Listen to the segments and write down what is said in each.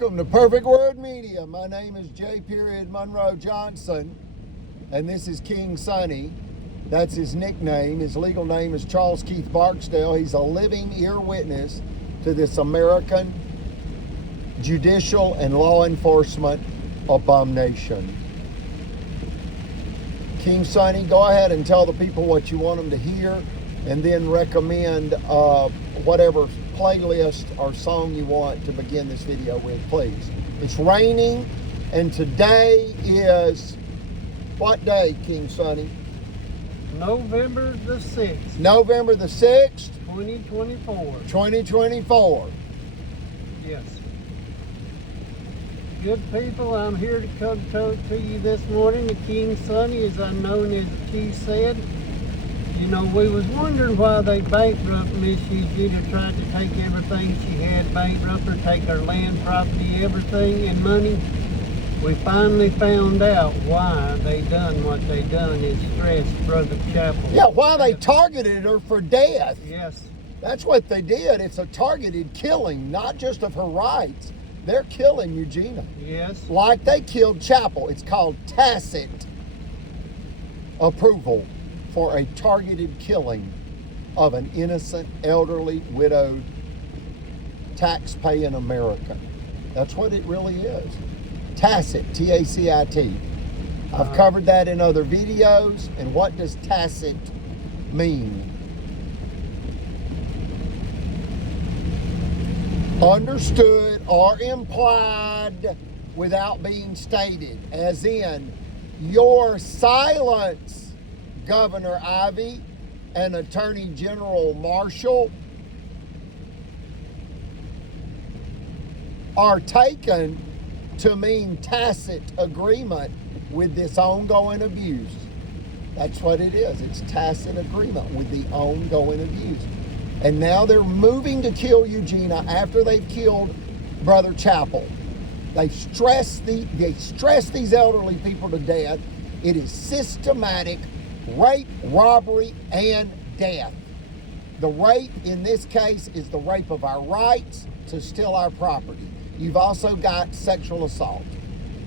Welcome to Perfect Word Media. My name is J. Monroe Johnson, and this is King Sonny. That's his nickname. His legal name is Charles Keith Barksdale. He's a living ear witness to this American judicial and law enforcement abomination. King Sonny, go ahead and tell the people what you want them to hear, and then recommend whatever playlist or song you want to begin this video with, please. It's raining, and today is what day, King Sonny? November the 6th. November the 6th, 2024. 2024. Yes. Good people, I'm here to come talk to you this morning. The King Sonny, as unknown as the chief said. You know, we was wondering why they bankrupted Miss Eugenia, tried to take everything she had, bankrupt her, take her land, property, everything, and money. We finally found out why they done what they done is stressed Brother Chapel. Yeah, why they targeted her for death. Yes. That's what they did. It's a targeted killing, not just of her rights. They're killing Eugenia. Yes. Like they killed Chapel. It's called tacit approval for a targeted killing of an innocent, elderly, widowed, tax-paying American. That's what it really is. Tacit, T-A-C-I-T. I've covered that in other videos. And what does tacit mean? Understood or implied without being stated, as in your silence, Governor Ivey and Attorney General Marshall, are taken to mean tacit agreement with this ongoing abuse. That's what it is. It's tacit agreement with the ongoing abuse. And now they're moving to kill Eugenia after they've killed Brother Chapel. They stress these elderly people to death. It is systematic rape, robbery, and death. The rape in this case is the rape of our rights to steal our property. You've also got sexual assault.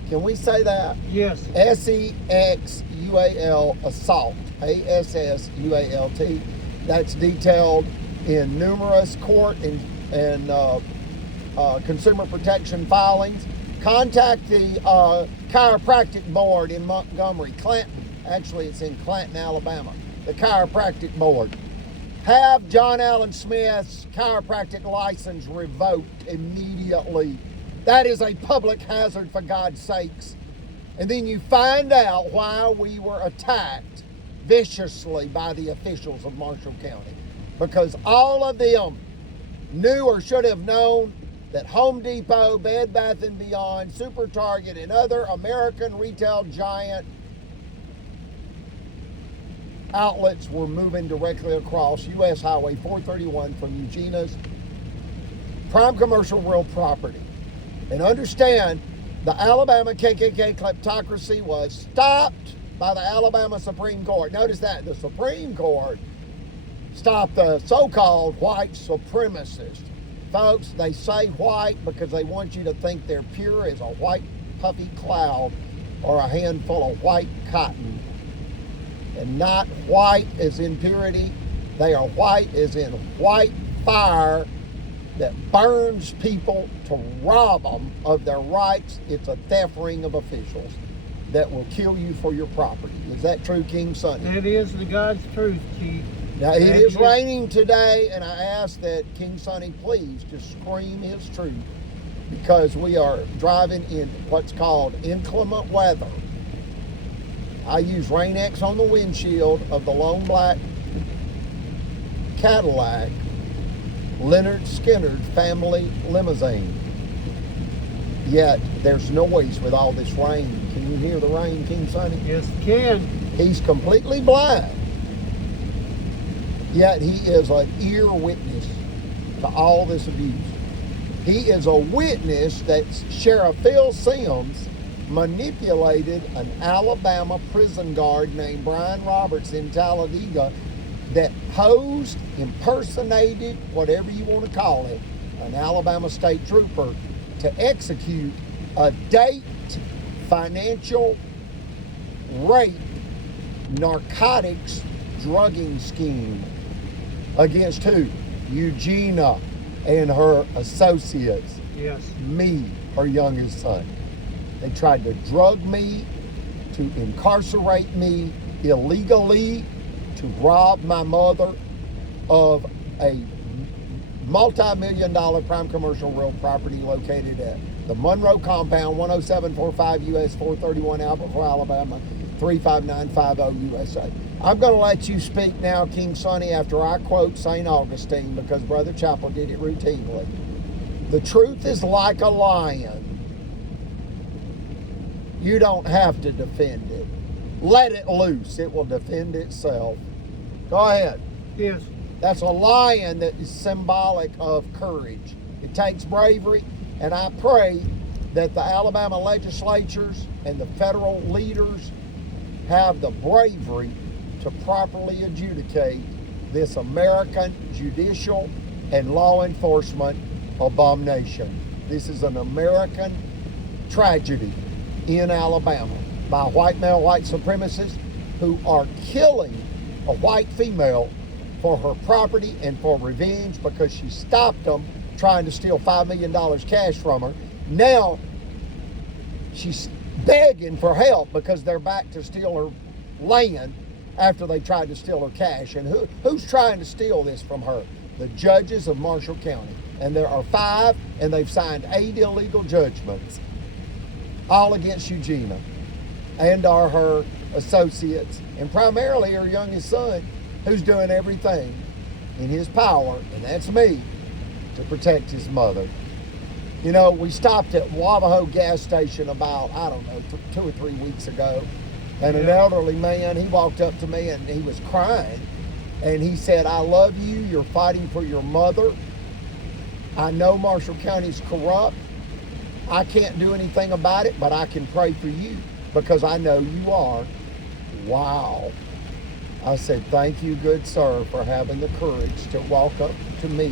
Can we say that? Yes. S-E-X-U-A-L, assault. A-S-S-U-A-L-T. That's detailed in numerous court and consumer protection filings. Contact the chiropractic board in Montgomery, Clanton. Actually, it's in Clanton, Alabama. The chiropractic board. Have John Allen Smith's chiropractic license revoked immediately. That is a public hazard, for God's sakes. And then you find out why we were attacked viciously by the officials of Marshall County. Because all of them knew or should have known that Home Depot, Bed Bath & Beyond, Super Target, and other American retail giant outlets were moving directly across U.S. Highway 431 from Eugenia's prime commercial real property. And understand, the Alabama KKK kleptocracy was stopped by the Alabama Supreme Court. Notice that, the Supreme Court stopped the so-called white supremacists. Folks, they say white because they want you to think they're pure as a white puffy cloud or a handful of white cotton. And not white as in purity. They are white as in white fire that burns people to rob them of their rights. It's a theft ring of officials that will kill you for your property. Is that true, King Sonny? That is the God's truth, Chief. Now, it is raining today, and I ask that King Sonny please just scream his truth, because we are driving in what's called inclement weather. I use Rain-X on the windshield of the Lone Black Cadillac Leonard Skinner family limousine. Yet there's noise with all this rain. Can you hear the rain, King Sonny? Yes, can. He's completely blind. Yet he is an ear witness to all this abuse. He is a witness that Sheriff Phil Sims manipulated an Alabama prison guard named Brian Roberts in Talladega that posed, impersonated, whatever you want to call it, an Alabama state trooper to execute a date, financial, rape, narcotics, drugging scheme against who? Eugenia and her associates. Yes. Me, her youngest son. They tried to drug me, to incarcerate me illegally, to rob my mother of a multi-million-dollar prime commercial real property located at the Monroe Compound, 10745 US 431 Albertville, Alabama, 35950 USA. I'm going to let you speak now, King Sonny, after I quote St. Augustine, because Brother Chapel did it routinely. The truth is like a lion. You don't have to defend it. Let it loose. It will defend itself. Go ahead. Yes. That's a lion that is symbolic of courage. It takes bravery, and I pray that the Alabama legislatures and the federal leaders have the bravery to properly adjudicate this American judicial and law enforcement abomination. This is an American tragedy in Alabama by white male white supremacists who are killing a white female for her property and for revenge because she stopped them trying to steal $5 million cash from her. Now she's begging for help because they're back to steal her land after they tried to steal her cash. And who's trying to steal this from her? The judges of Marshall County. And there are 5, and they've signed 8 illegal judgments, all against Eugenia and are her associates, and primarily her youngest son, who's doing everything in his power, and that's me, to protect his mother. You know, we stopped at Wabahoe gas station about, 2 or 3 weeks ago, and an elderly man, he walked up to me and he was crying, and he said, "I love you, you're fighting for your mother. I know Marshall County's corrupt. I can't do anything about it, but I can pray for you because I know you are." Wow. I said, "Thank you, good sir, for having the courage to walk up to me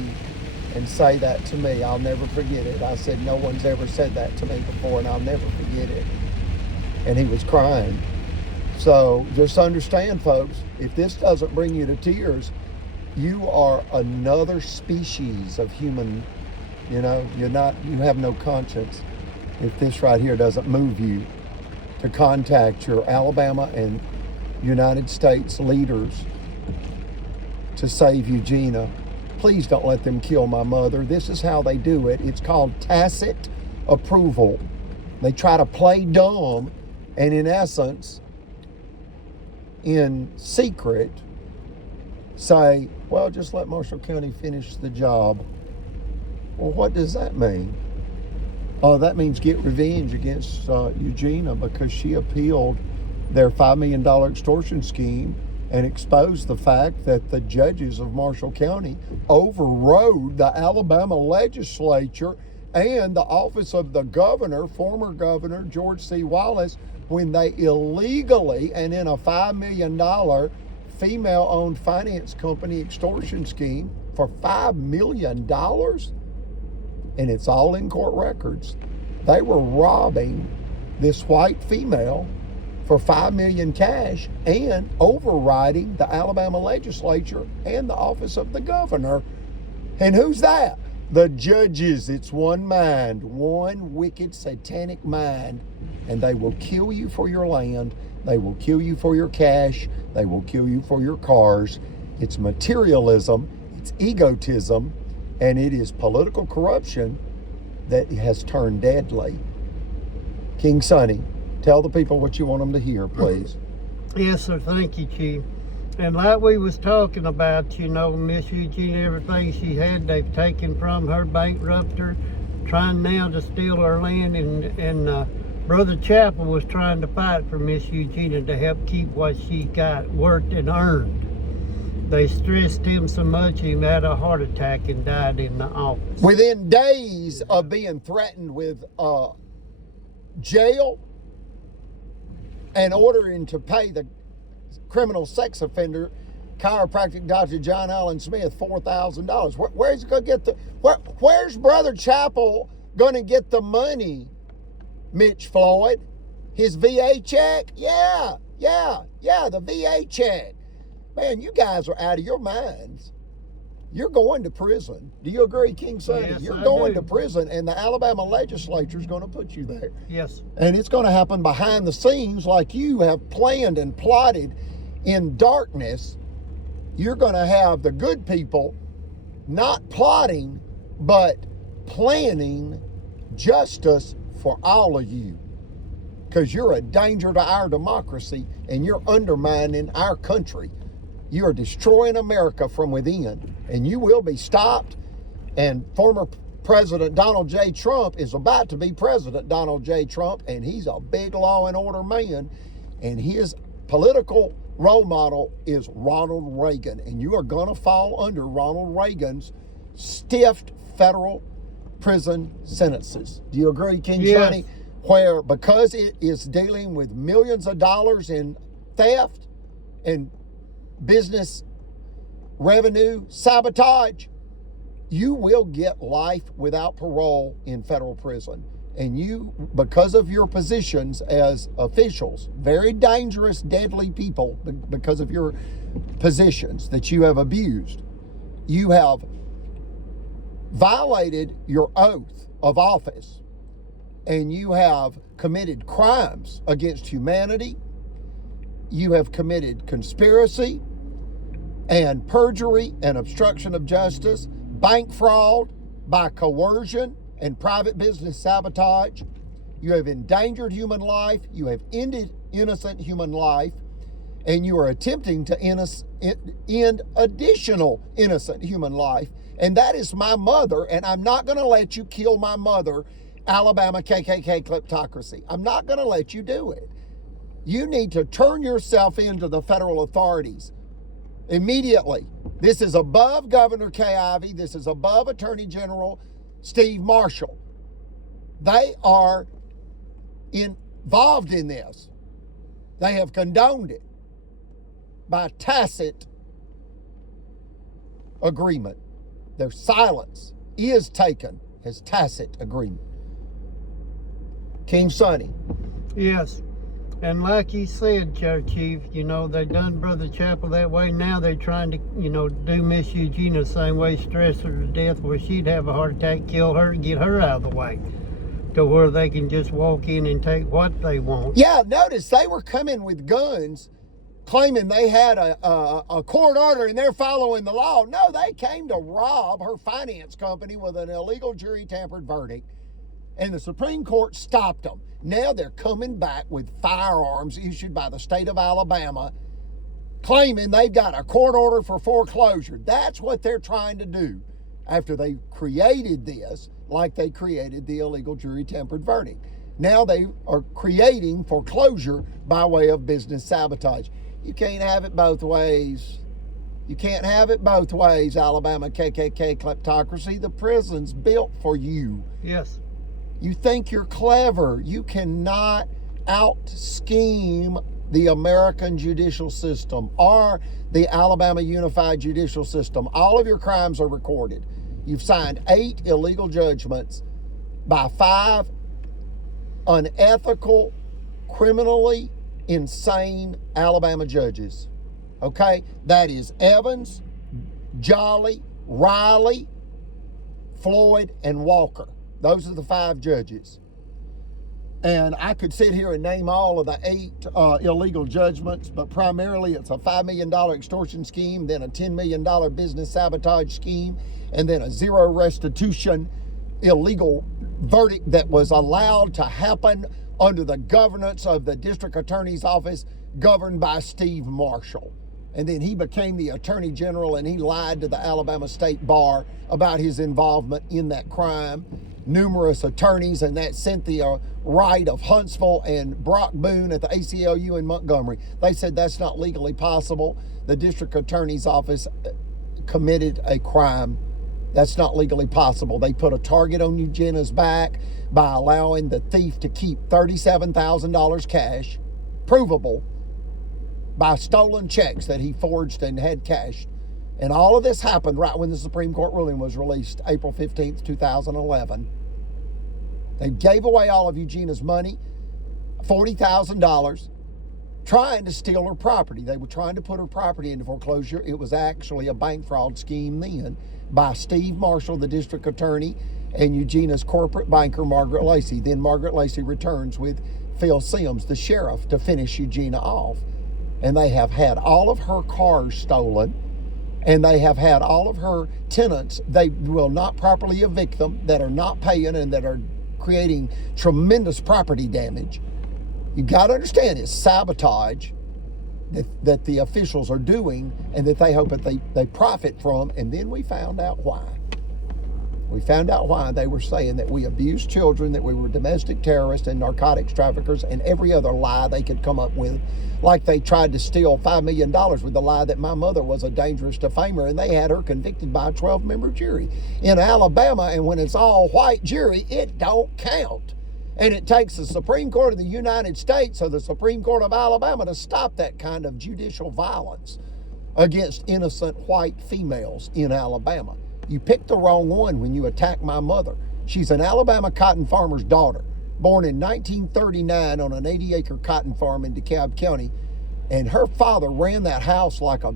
and say that to me. I'll never forget it." I said, "No one's ever said that to me before, and I'll never forget it." And he was crying. So just understand, folks, if this doesn't bring you to tears, you are another species of human. You know, you have no conscience if this right here doesn't move you to contact your Alabama and United States leaders to save Eugenia. Please don't let them kill my mother. This is how they do it. It's called tacit approval. They try to play dumb and, in essence, in secret, say, "Well, just let Marshall County finish the job." Well, what does that mean? That means get revenge against Eugenia because she appealed their $5 million extortion scheme and exposed the fact that the judges of Marshall County overrode the Alabama legislature and the office of the governor, former governor George C. Wallace, when they illegally and in a $5 million female-owned finance company extortion scheme for $5 million, and it's all in court records. They were robbing this white female for $5 million cash and overriding the Alabama legislature and the office of the governor. And who's that? The judges. It's one mind, one wicked satanic mind, and they will kill you for your land. They will kill you for your cash. They will kill you for your cars. It's materialism. It's egotism. And it is political corruption that has turned deadly. King Sonny, tell the people what you want them to hear, please. Yes, sir. Thank you, Chief. And like we was talking about, you know, Miss Eugenia, everything she had, they've taken from her, bankrupt her, trying now to steal her land. And Brother Chapel was trying to fight for Miss Eugenia to help keep what she got worked and earned. They stressed him so much he had a heart attack and died in the office. Within days of being threatened with jail and ordering to pay the criminal sex offender, chiropractic Dr. John Allen Smith, $4,000. Where's he going to get where's Brother Chapel going to get the money, Mitch Floyd. His VA check? Yeah, the VA check. Man, you guys are out of your minds. You're going to prison. Do you agree, King Sonny? Yes, You're I going do. to prison, and the Alabama legislature is going to put you there. Yes. And it's going to happen behind the scenes like you have planned and plotted in darkness. You're going to have the good people not plotting, but planning justice for all of you. Because you're a danger to our democracy and you're undermining our country. You are destroying America from within, and you will be stopped. And former President Donald J. Trump is about to be President Donald J. Trump, and he's a big law and order man, and his political role model is Ronald Reagan, and you are going to fall under Ronald Reagan's stiff federal prison sentences. Do you agree, King Yes. Sonny? Where because it is dealing with millions of dollars in theft and business revenue sabotage, you will get life without parole in federal prison. And you, because of your positions as officials, very dangerous, deadly people, because of your positions that you have abused, you have violated your oath of office, and you have committed crimes against humanity. You have committed conspiracy and perjury and obstruction of justice, bank fraud by coercion and private business sabotage. You have endangered human life. You have ended innocent human life. And you are attempting to end additional innocent human life. And that is my mother, and I'm not going to let you kill my mother, Alabama KKK kleptocracy. I'm not going to let you do it. You need to turn yourself into the federal authorities immediately. This is above Governor Kay Ivey. This is above Attorney General Steve Marshall. They are involved in this. They have condoned it by tacit agreement. Their silence is taken as tacit agreement. King Sonny. Yes. And like you said, Joe Chief, they done Brother Chapel that way. Now they're trying to, do Miss Eugenia the same way, stress her to death where she'd have a heart attack, kill her, and get her out of the way to where they can just walk in and take what they want. Yeah, notice they were coming with guns claiming they had a court order and they're following the law. No, they came to rob her finance company with an illegal jury tampered verdict, and the Supreme Court stopped them. Now they're coming back with firearms issued by the state of Alabama, claiming they've got a court order for foreclosure. That's what they're trying to do after they created this, like they created the illegal jury tampered verdict. Now they are creating foreclosure by way of business sabotage. You can't have it both ways. You can't have it both ways, Alabama KKK kleptocracy. The prison's built for you. Yes. You think you're clever. You cannot out-scheme the American judicial system or the Alabama Unified Judicial System. All of your crimes are recorded. You've signed 8 illegal judgments by 5 unethical, criminally insane Alabama judges. Okay? That is Evans, Jolly, Riley, Floyd, and Walker. Those are the 5 judges. And I could sit here and name all of the 8 illegal judgments, but primarily it's a $5 million extortion scheme, then a $10 million business sabotage scheme, and then a zero restitution illegal verdict that was allowed to happen under the governance of the district attorney's office governed by Steve Marshall. And then he became the attorney general and he lied to the Alabama State Bar about his involvement in that crime. Numerous attorneys, and that Cynthia Wright of Huntsville and Brock Boone at the ACLU in Montgomery, they said that's not legally possible. The district attorney's office committed a crime. That's not legally possible. They put a target on Eugenia's back by allowing the thief to keep $37,000 cash, provable, by stolen checks that he forged and had cashed. And all of this happened right when the Supreme Court ruling was released, April 15th, 2011. They gave away all of Eugenia's money, $40,000, trying to steal her property. They were trying to put her property into foreclosure. It was actually a bank fraud scheme then by Steve Marshall, the district attorney, and Eugenia's corporate banker, Margaret Lacey. Then Margaret Lacey returns with Phil Sims, the sheriff, to finish Eugenia off. And they have had all of her cars stolen, and they have had all of her tenants. They will not properly evict them, that are not paying and that are creating tremendous property damage. You got to understand, it's sabotage that the officials are doing, and that they hope that they profit from. And then we found out why. We found out why. They were saying that we abused children, that we were domestic terrorists and narcotics traffickers, and every other lie they could come up with. Like they tried to steal $5 million with the lie that my mother was a dangerous defamer, and they had her convicted by a 12-member jury in Alabama. And when it's all white jury, it don't count. And it takes the Supreme Court of the United States or the Supreme Court of Alabama to stop that kind of judicial violence against innocent white females in Alabama. You picked the wrong one when you attack my mother. She's an Alabama cotton farmer's daughter, born in 1939 on an 80-acre cotton farm in DeKalb County. And her father ran that house like a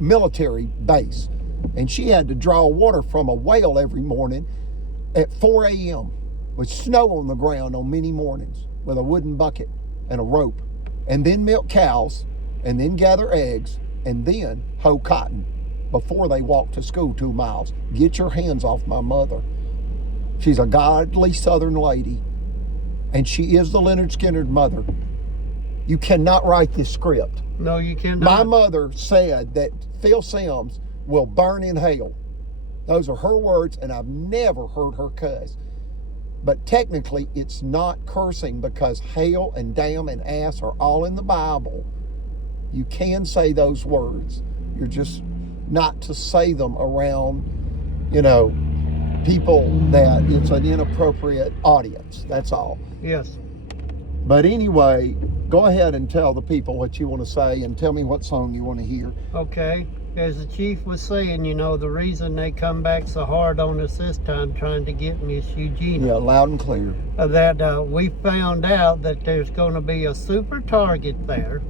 military base. And she had to draw water from a well every morning at 4 a.m. with snow on the ground on many mornings, with a wooden bucket and a rope, and then milk cows, and then gather eggs, and then hoe cotton before they walk to school 2 miles. Get your hands off my mother. She's a godly Southern lady, and she is the Leonard Skinner's mother. You cannot write this script. No, you cannot. My mother said that Phil Sims will burn in hell. Those are her words, and I've never heard her cuss. But technically, it's not cursing, because hell and damn and ass are all in the Bible. You can say those words. You're just not to say them around, people that it's an inappropriate audience. That's all. Yes. But anyway, go ahead and tell the people what you want to say, and tell me what song you want to hear. Okay. As the chief was saying, the reason they come back so hard on us this time trying to get Miss Eugenia. Yeah, loud and clear. That we found out that there's going to be a super Target there,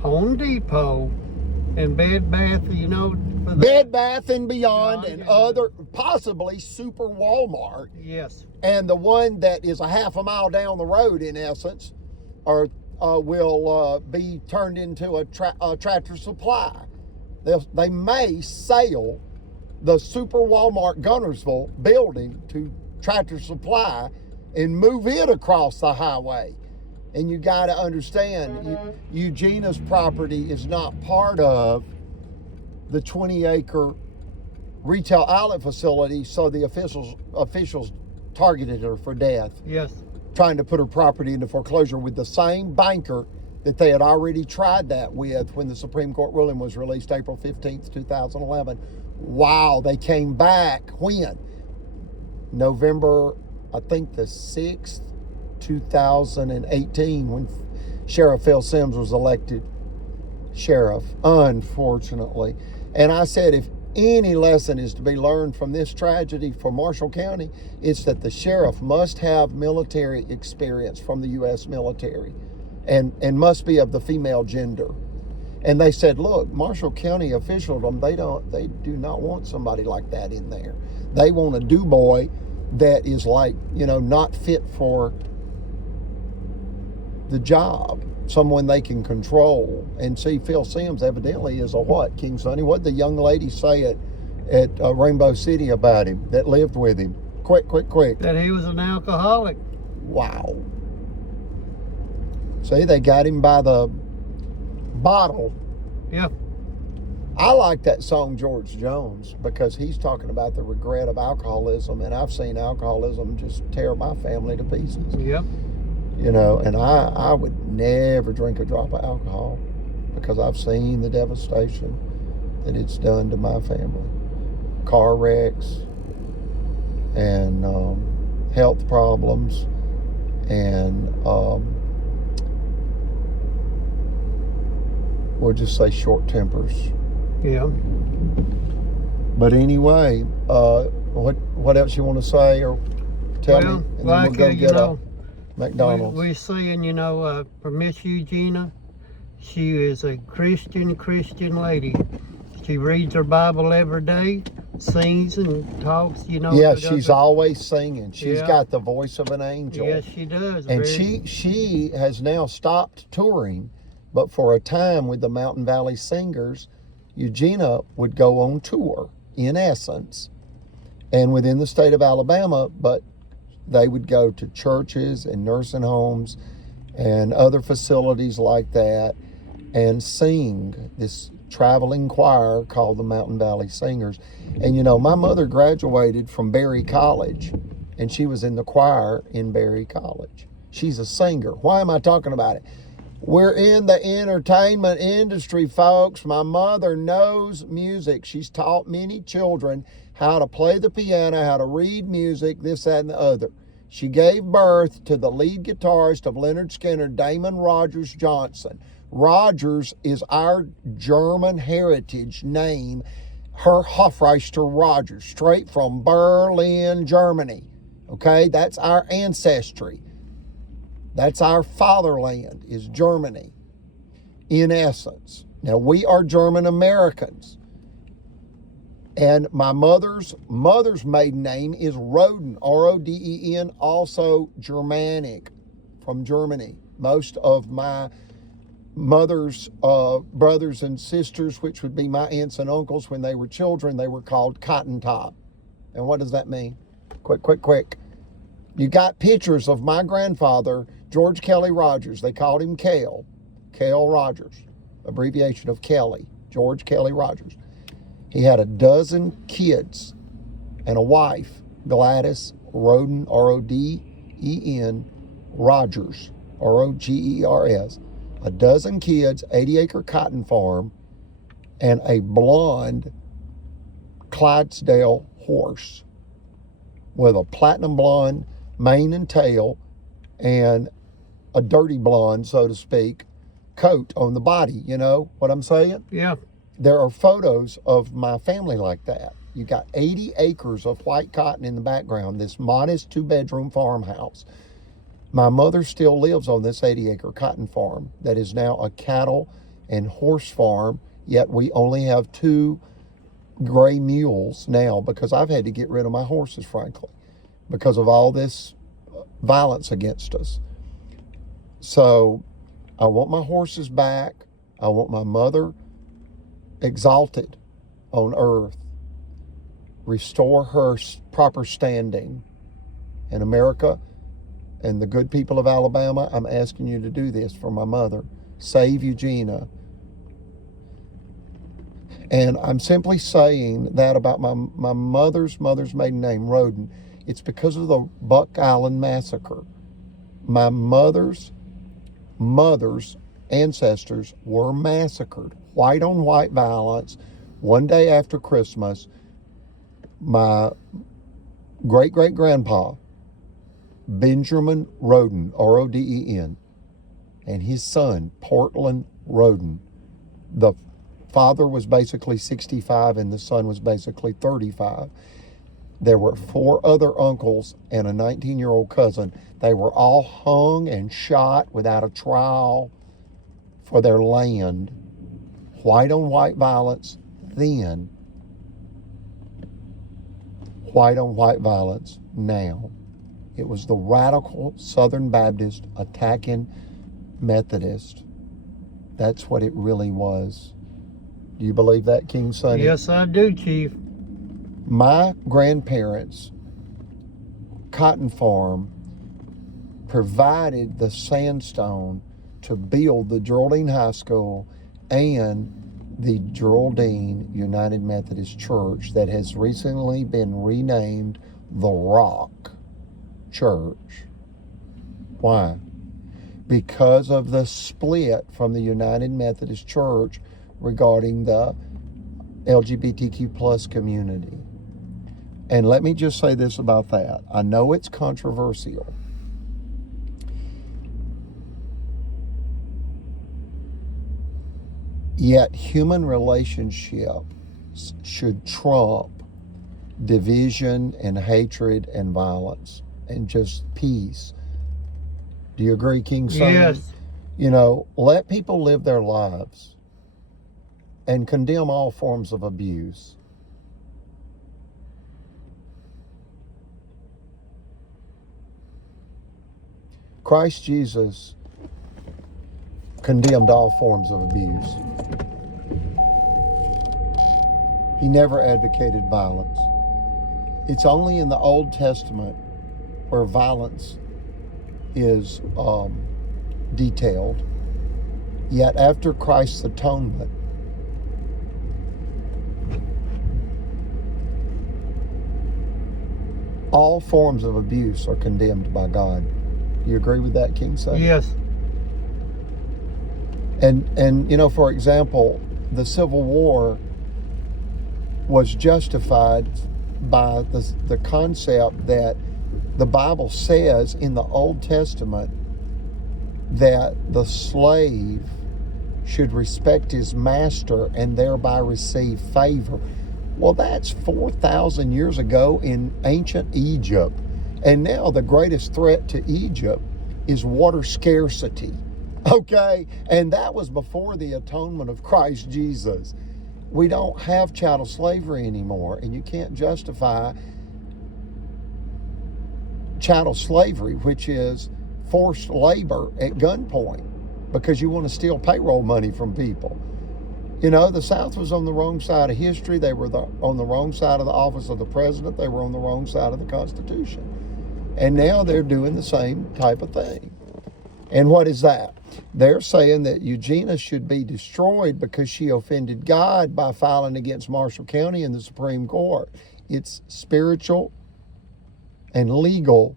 Home Depot, and Bed Bath, Bed Bath and Beyond, and other, possibly Super Walmart. Yes. And the one that is a half a mile down the road, in essence, will be turned into a Tractor Supply. They may sell the Super Walmart Gunnersville building to Tractor Supply and move it across the highway. And you got to understand, Eugenia's property is not part of the 20-acre retail outlet facility, so the officials targeted her for death. Yes. Trying to put her property into foreclosure with the same banker that they had already tried that with when the Supreme Court ruling was released April 15th, 2011. Wow, they came back when? November, I think the 6th, 2018, when Sheriff Phil Sims was elected sheriff, unfortunately. And I said, if any lesson is to be learned from this tragedy for Marshall County, it's that the sheriff must have military experience from the U.S. military. And must be of the female gender. And they said, look, Marshall County officialdom, they do not want somebody like that in there. They want a do-boy that is not fit for the job, someone they can control. And see, Phil Sims evidently is a what, King Sonny? What did the young lady say at Rainbow City about him that lived with him? Quick. That he was an alcoholic. Wow. See, they got him by the bottle. Yeah. I like that song, George Jones, because he's talking about the regret of alcoholism, and I've seen alcoholism just tear my family to pieces. Yep. And I would never drink a drop of alcohol because I've seen the devastation that it's done to my family. Car wrecks and health problems and we'll just say short tempers. Yeah. But anyway, what else you want to say? Or Tell Well, me, and then like, we'll go you get know, a McDonald's. we're seeing, for Miss Eugenia, she is a Christian lady. She reads her Bible every day, sings and talks, Yeah, she's always singing. She's Yeah. got the voice of an angel. Yes, she does. And she has now stopped touring, but for a time with the Mountain Valley Singers, Eugenia would go on tour, in essence, and within the state of Alabama, but they would go to churches and nursing homes and other facilities like that and sing this traveling choir called the Mountain Valley Singers. And my mother graduated from Berry College, and she was in the choir in Berry College. She's a singer. Why am I talking about it? We're in the entertainment industry, folks. My mother knows music. She's taught many children how to play the piano, how to read music, this, that, and the other. She gave birth to the lead guitarist of Leonard Skinner, Damon Rogers Johnson. Rogers is our German heritage name, Herr Hofmeister Rogers, straight from Berlin, Germany. Okay, that's our ancestry. That's our fatherland, is Germany, in essence. Now, we are German Americans. And my mother's maiden name is Roden, R-O-D-E-N, also Germanic, from Germany. Most of my mother's brothers and sisters, which would be my aunts and uncles, when they were children, they were called Cotton Top. And what does that mean? Quick. You got pictures of my grandfather, George Kelly Rogers. They called him Cale Rogers, abbreviation of Kelly, George Kelly Rogers. He had a dozen kids and a wife, Gladys Roden, R-O-D-E-N, Rogers, R-O-G-E-R-S. A dozen kids, 80-acre cotton farm, and a blonde Clydesdale horse with a platinum blonde mane and tail and a dirty blonde, so to speak, coat on the body. You know what I'm saying? Yeah. There are photos of my family like that. You got 80 acres of white cotton in the background, this modest 2-bedroom farmhouse. My mother still lives on this 80-acre cotton farm that is now a cattle and horse farm, yet we only have 2 gray mules now because I've had to get rid of my horses, frankly, because of all this violence against us. So I want my horses back. I want my mother exalted on earth. Restore her proper standing. In America and the good people of Alabama, I'm asking you to do this for my mother. Save Eugenia. And I'm simply saying that about my mother's maiden name, Roden. It's because of the Buck Island Massacre. My mother's ancestors were massacred. White on white violence. One day after Christmas, my great-great-grandpa, Benjamin Roden, R-O-D-E-N, and his son, Portland Roden. The father was basically 65 and the son was basically 35. There were 4 other uncles and a 19-year-old cousin. They were all hung and shot without a trial for their land. White on white violence then. White on white violence now. It was the radical Southern Baptist attacking Methodist. That's what it really was. Do you believe that, King Sonny? Yes, I do, Chief. My grandparents' cotton farm provided the sandstone to build the Geraldine High School and the Geraldine United Methodist Church that has recently been renamed The Rock Church. Why? Because of the split from the United Methodist Church regarding the LGBTQ plus community. And let me just say this about that. I know it's controversial. Yet human relationships should trump division and hatred and violence. and just peace. Do you agree, King Sonny? Yes. You know, let people live their lives and condemn all forms of abuse. Christ Jesus condemned all forms of abuse. He never advocated violence. It's only in the Old Testament where violence is detailed. Yet after Christ's atonement, all forms of abuse are condemned by God. Do you agree with that, King Sonny? Yes. And you know, for example, the Civil War was justified by the concept that the Bible says in the Old Testament that the slave should respect his master and thereby receive favor. Well, that's 4,000 years ago in ancient Egypt. And now the greatest threat to Egypt is water scarcity. Okay? And that was before the atonement of Christ Jesus. We don't have chattel slavery anymore, and you can't justify chattel slavery, which is forced labor at gunpoint, because you want to steal payroll money from people. You know, the South was on the wrong side of history. They were on the wrong side of the office of the president. They were on the wrong side of the Constitution. And now they're doing the same type of thing. And what is that? They're saying that Eugenia should be destroyed because she offended God by filing against Marshall County in the Supreme Court. It's spiritual and legal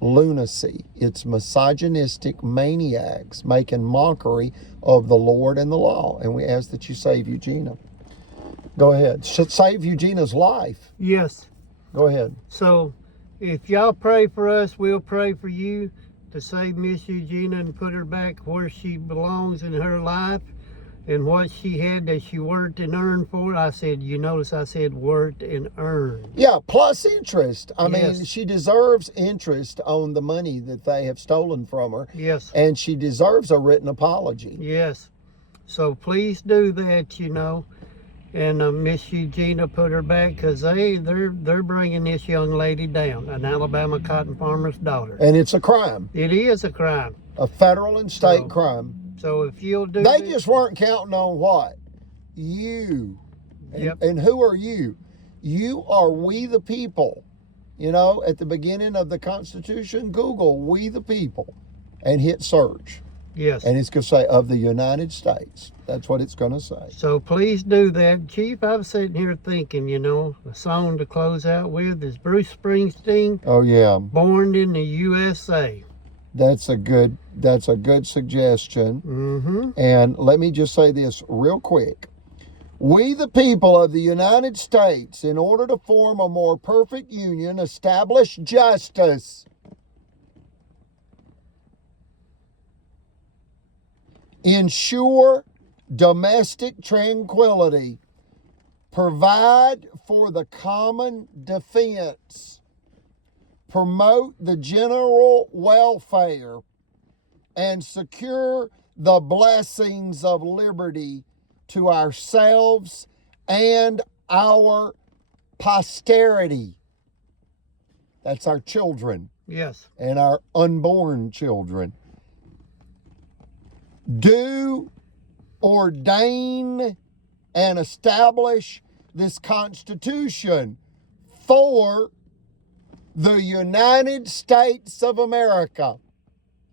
lunacy. It's misogynistic maniacs making mockery of the Lord and the law. And we ask that you save Eugenia. Go ahead. Save Eugenia's life. Yes. Go ahead. So, if y'all pray for us, we'll pray for you to save Miss Eugenia and put her back where she belongs in her life and what she had that she worked and earned for. I said, you notice I said worked and earned. Yeah, plus interest. I Yes. mean, she deserves interest on the money that they have stolen from her. Yes. And she deserves a written apology. Yes. So please do that, you know. And Miss Eugenia put her back, because they're bringing this young lady down, an Alabama cotton farmer's daughter. And it's a crime. It is a crime. A federal and state So- crime. So if you'll do They this- just weren't counting on what? You. And, Yep. and who are you? You are we the people. You know, at the beginning of the Constitution, Google we the people and hit search. Yes. And it's going to say of the United States. That's what it's going to say. So please do that. Chief, I was sitting here thinking, you know, a song to close out with is Bruce Springsteen, Oh, yeah. Born in the USA. That's a good suggestion. Mm-hmm. And let me just say this real quick. We, the people of the United States, in order to form a more perfect union, establish justice, ensure domestic tranquility, provide for the common defense, promote the general welfare, and secure the blessings of liberty to ourselves and our posterity. That's our children Yes. and our unborn children. Do ordain and establish this Constitution for the United States of America.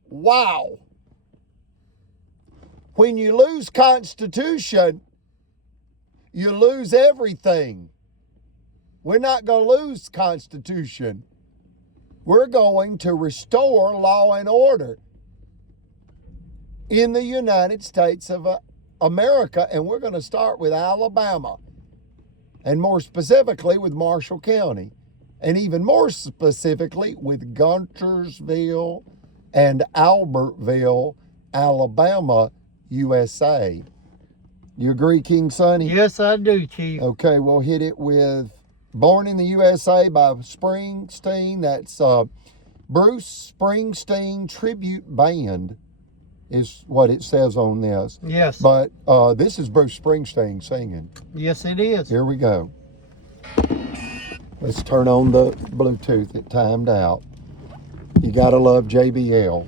Wow. When you lose Constitution, you lose everything. We're not going to lose Constitution. We're going to restore law and order in the United States of America, and we're going to start with Alabama, and more specifically with Marshall County, and even more specifically with Guntersville and Albertville, Alabama, USA. You agree, King Sonny? Yes, I do, Chief. Okay, we'll hit it with Born in the USA by Springsteen. That's Bruce Springsteen Tribute Band is what it says on this. Yes. But this is Bruce Springsteen singing. Yes, it is. Here we go. Let's turn on the Bluetooth. It timed out. You gotta love JBL.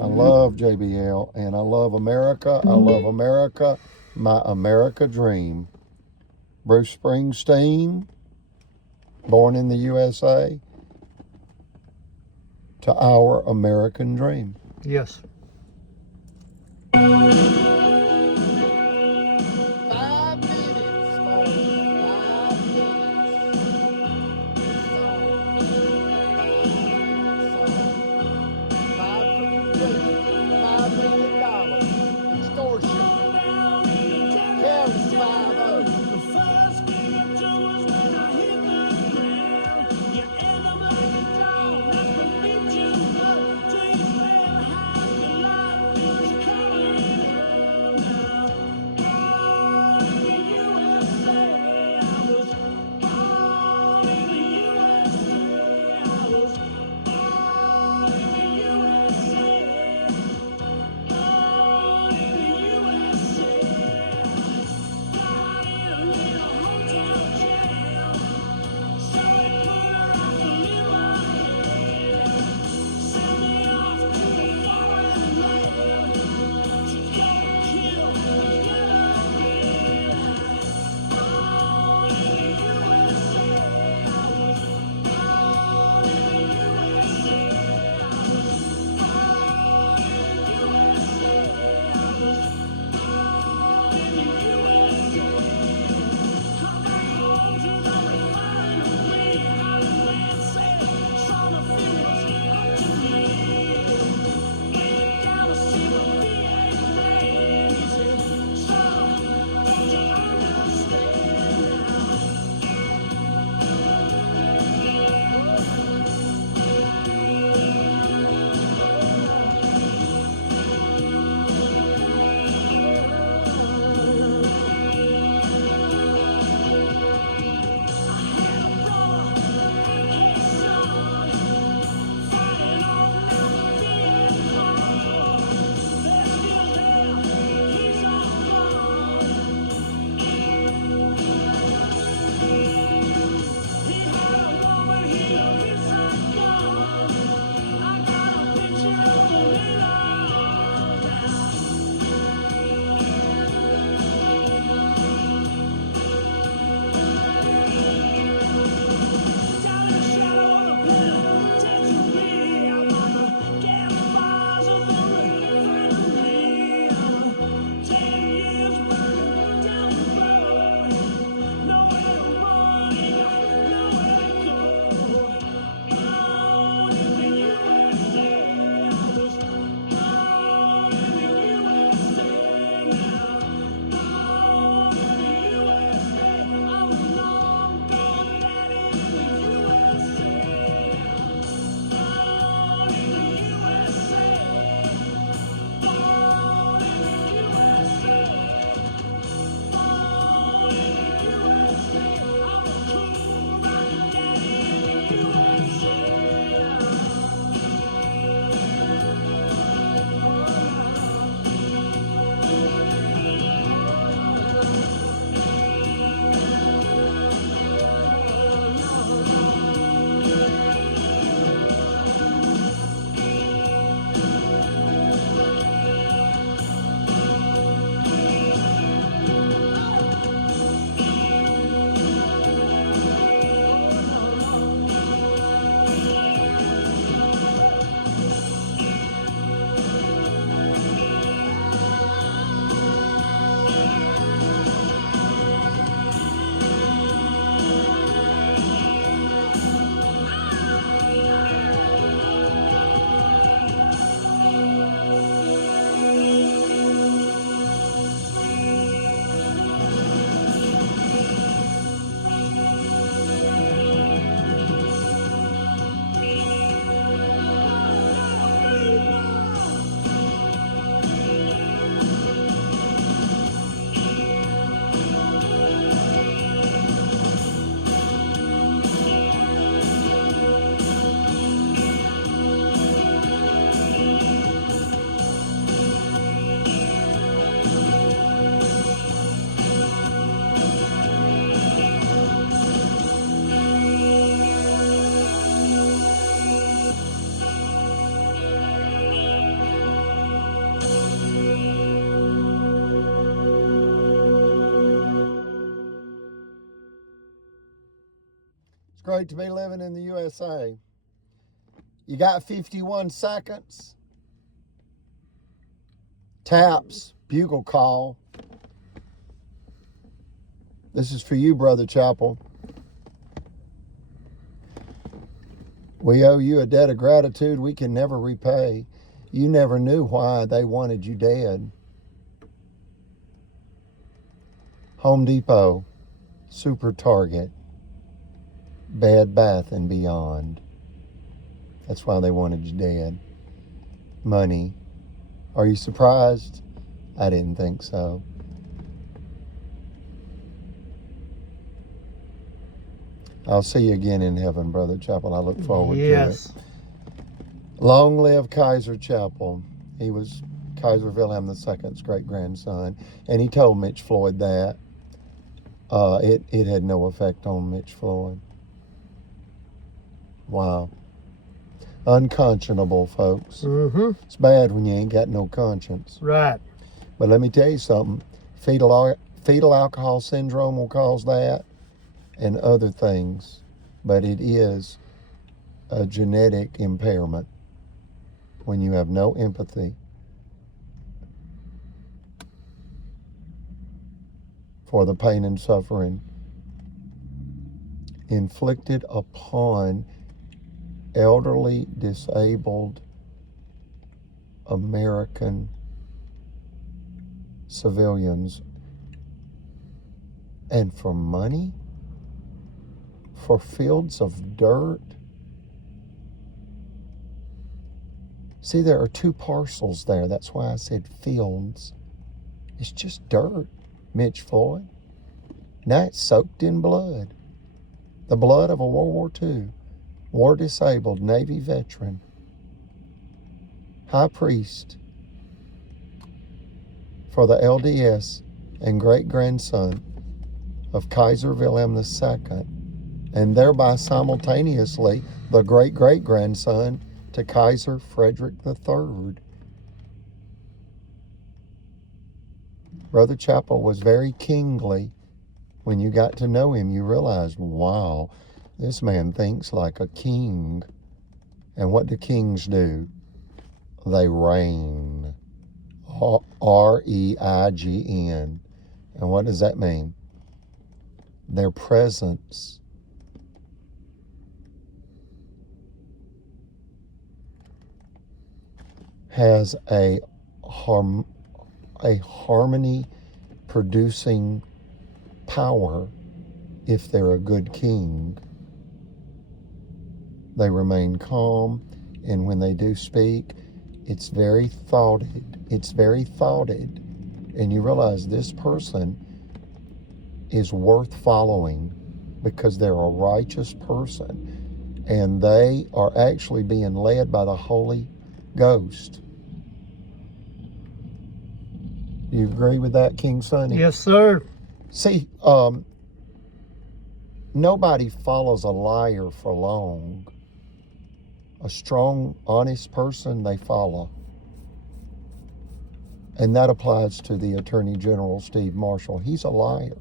I love JBL, and I love America. I love America, my America dream. Bruce Springsteen, born in the USA, to our American dream. Yes. 5 minutes, folks. 5 $5 million. Extortion. Careless 5-0. great to be living in the USA. You got 51 seconds. Taps, bugle call. This is for you, Brother Chapel. We owe you a debt of gratitude we can never repay. You never knew why they wanted you dead. Home Depot, Super Target, Bed Bath and Beyond. That's why they wanted you dead. Money. Are you surprised? I didn't think so. I'll see you again in heaven, Brother Chapel. I look forward to it. Long live Kaiser Chapel. He was Kaiser Wilhelm II's great-grandson. And he told Mitch Floyd that. It had no effect on Mitch Floyd. Wow. Unconscionable, folks. Mm-hmm. It's bad when you ain't got no conscience. Right. But let me tell you something. Fetal alcohol syndrome will cause that and other things. But it is a genetic impairment when you have no empathy for the pain and suffering inflicted upon elderly, disabled American civilians. And for money? For fields of dirt? See, there are two parcels there. That's why I said fields. It's just dirt, Mitch Floyd. Now it's soaked in blood. The blood of a World War II, war-disabled Navy veteran, high priest for the LDS and great-grandson of Kaiser Wilhelm II, and thereby simultaneously the great-great-grandson to Kaiser Frederick III. Brother Chapel was very kingly. When you got to know him, you realized, wow, this man thinks like a king. And what do kings do? They reign. R-E-I-G-N. And what does that mean? Their presence has a harmony producing power. If they're a good king, they remain calm, and when they do speak, it's very thoughted. It's very thoughted, and you realize this person is worth following because they're a righteous person, and they are actually being led by the Holy Ghost. Do you agree with that, King Sonny? Yes, sir. See, nobody follows a liar for long. A strong, honest person, they follow. And that applies to the Attorney General, Steve Marshall. He's a liar.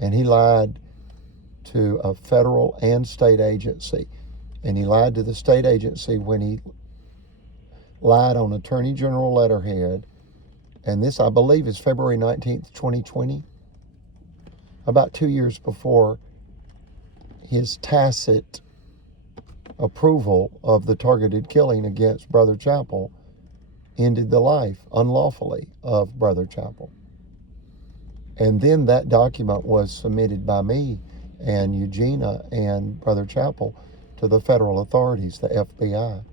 And he lied to a federal and state agency. And he lied to the state agency when he lied on Attorney General letterhead. And this, I believe, is February 19th, 2020. About 2 years before his tacit approval of the targeted killing against Brother Chapel ended the life unlawfully of Brother Chapel. And then that document was submitted by me and Eugenia and Brother Chapel to the federal authorities, the FBI.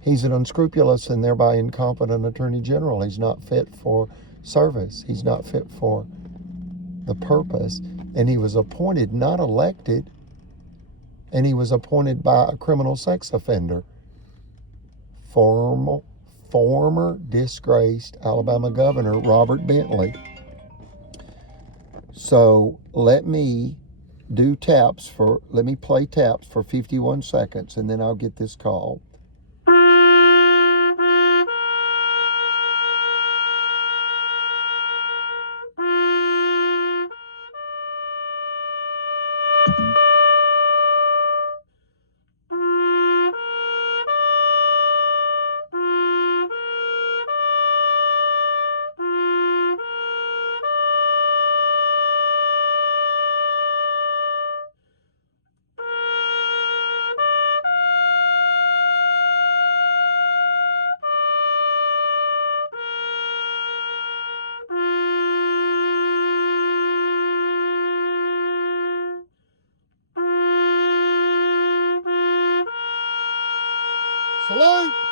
He's an unscrupulous and thereby incompetent Attorney General. He's not fit for service. He's not fit for the purpose. And he was appointed, not elected, and he was appointed by a criminal sex offender. Former disgraced Alabama Governor Robert Bentley. So let me play taps for 51 seconds, and then I'll get this call. Salute!